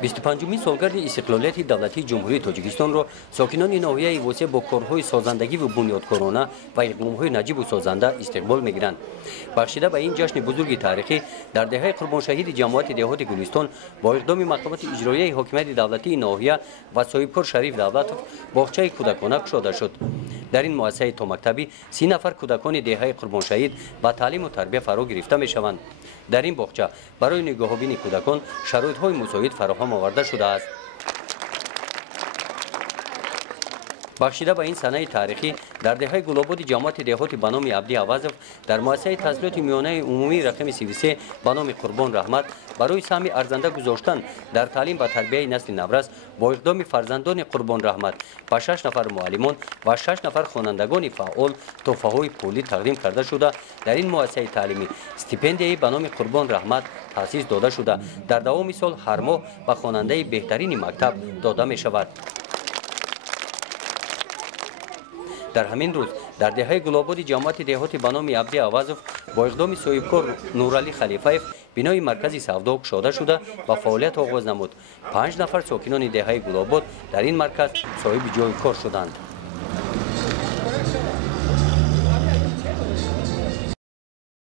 25 سالگرد استقلالیت دولتی جمهوری تاجیکستان را ساکنان ناحیه واسه با کارهای سازندگی و بنیادکارانه و اقدامهای نجیب و سازنده استقبال می‌گیرند. بخشیده به این جشن بزرگ تاریخی در دهه قربان شهید جماعت دهات گلستان با اقدام مکتب اجرایی حاکمیت دولتی ناحیه و صاحبکار شریف دولتوف باغچه کودکانه گشوده شد. در این مؤسسه تا مکتبی 30 نفر کودکان دهه قربان شهید با تعلیم و تربیت فرا گرفته می‌شوند. در این باغچه برای نگاهبینی کودکان شرایط‌های مساعد فراهم آورده شده است. بخشیده به این سنه تاریخی در دهه گلابود جماعت دهات به نام عبدی عوضов در مؤسسه تحصیلات میانه عمومی رقم 33 به نام قربان رحمت برای سهم ارزنده گذاشتن در تعلیم و تربیت نسل نورس با اقدام فرزندان قربان رحمت و 6 نفر معلمان و 6 نفر خوانندگان فعال تحفه‌های پولی تقدیم کرده شده. در این مؤسسه تعلیمی استیپندیای به نام قربان رحمت تأسیس داده شده. در دوام سال هر ماه به خواننده بهترین مکتب داده می شود. در همین روز در دهه گلابود جماعت دهات به نام عبدی عوضов با اقدام صاحبکار نورعلی خلیفه‌یف بنای مرکز سودا گشوده شده و فعالیت آغاز نمود. 5 نفر ساکنان دهه گلابود در این مرکز صاحب جای کار شدند.